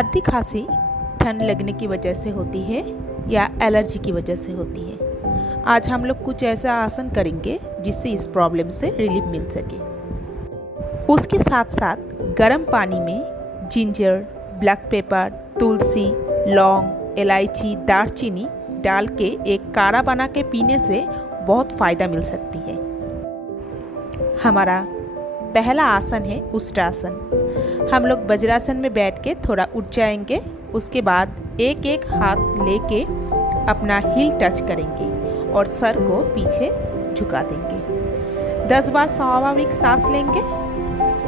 सर्दी खांसी ठंड लगने की वजह से होती है या एलर्जी की वजह से होती है। आज हम लोग कुछ ऐसा आसन करेंगे जिससे इस प्रॉब्लम से रिलीफ मिल सके। उसके साथ साथ गर्म पानी में जिंजर, ब्लैक पेपर, तुलसी, लौंग, इलायची, दालचीनी डाल के एक काढ़ा बना के पीने से बहुत फ़ायदा मिल सकती है। हमारा पहला आसन है उष्ट्रासन। हम लोग वज्रासन में बैठ के थोड़ा उठ जाएंगे। उसके बाद एक एक हाथ लेके अपना हिल टच करेंगे और सर को पीछे झुका देंगे। 10 बार स्वाभाविक सांस लेंगे,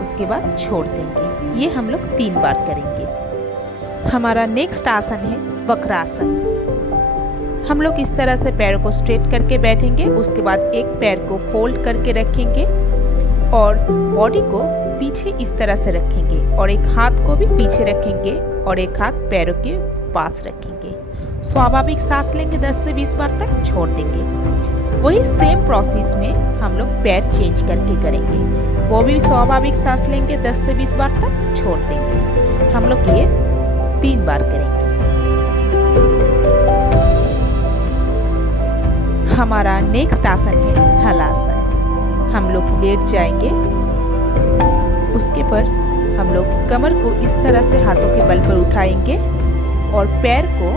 उसके बाद छोड़ देंगे। ये हम लोग 3 बार करेंगे। हमारा नेक्स्ट आसन है वक्रासन। हम लोग इस तरह से पैरों को स्ट्रेट करके बैठेंगे। उसके बाद एक पैर को फोल्ड करके रखेंगे और बॉडी को पीछे इस तरह से रखेंगे और एक हाथ को भी पीछे रखेंगे और एक हाथ पैरों के पास रखेंगे। स्वाभाविक सांस लेंगे 10 से 20 बार तक, छोड़ देंगे। वही सेम प्रोसेस में हम लोग पैर चेंज करके करेंगे। वो भी स्वाभाविक सांस लेंगे 10 से 20 बार तक, छोड़ देंगे। हम लोग ये 3 बार करेंगे। हमारा नेक्स्ट आसन है हलासन। हम लोग लेट जाएंगे। उसके पर हम लोग कमर को इस तरह से हाथों के बल पर उठाएंगे और पैर को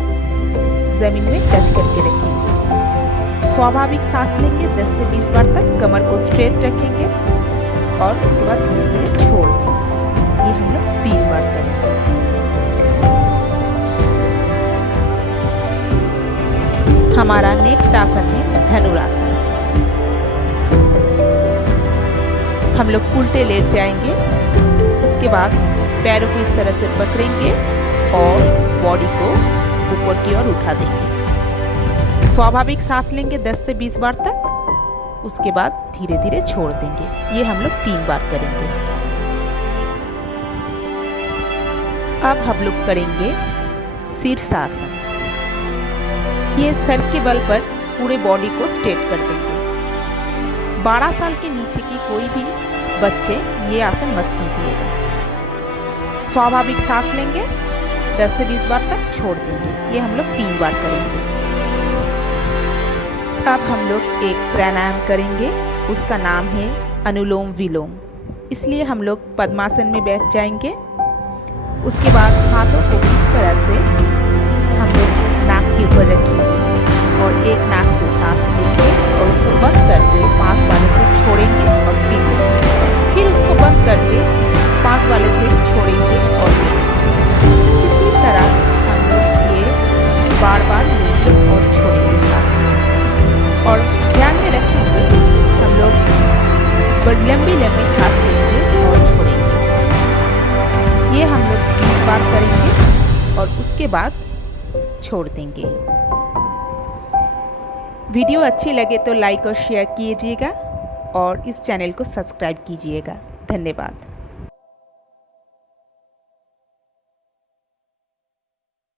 जमीन में टच करके रखेंगे। स्वाभाविक सांस लेंगे 10 से 20 बार तक, कमर को स्ट्रेट रखेंगे और उसके बाद धीरे धीरे छोड़ देंगे। ये हम लोग 3 बार करेंगे। हमारा नेक्स्ट आसन है धनुरासन। हम लोग उल्टे लेट जाएंगे। उसके बाद पैरों को इस तरह से पकड़ेंगे और बॉडी को ऊपर की ओर उठा देंगे। स्वाभाविक सांस लेंगे 10 से 20 बार तक, उसके बाद धीरे धीरे छोड़ देंगे। ये हम लोग 3 बार करेंगे। अब हम लोग करेंगे शीर्षासन। ये सर के बल पर पूरे बॉडी को स्ट्रेट कर देंगे। 12 साल के नीचे की कोई भी बच्चे ये आसन मत कीजिएगा। स्वाभाविक सांस लेंगे 10 से 20 बार तक, छोड़ देंगे। ये हम लोग 3 बार करेंगे। अब हम लोग एक प्राणायाम करेंगे। उसका नाम है अनुलोम विलोम। इसलिए हम लोग पद्मासन में बैठ जाएंगे। उसके बाद हाथों को इस तरह से हम लोग नाक के ऊपर रखेंगे और एक नाक से सांस लेंगे और उसको बंद करके 5 वाले से छोड़ेंगे और फिर लेंगे। फिर उसको बंद करके 5 वाले से छोड़ेंगे और लेंगे। इसी तरह हम लोग ये बार बार लेंगे और छोड़ेंगे सांस। और ध्यान में रखेंगे हम लोग बड़ी लंबी लंबी सांस लेंगे और छोड़ेंगे। ये हम लोग 20 बार करेंगे और उसके बाद छोड़ देंगे। वीडियो अच्छी लगे तो लाइक और शेयर कीजिएगा और इस चैनल को सब्सक्राइब कीजिएगा। धन्यवाद।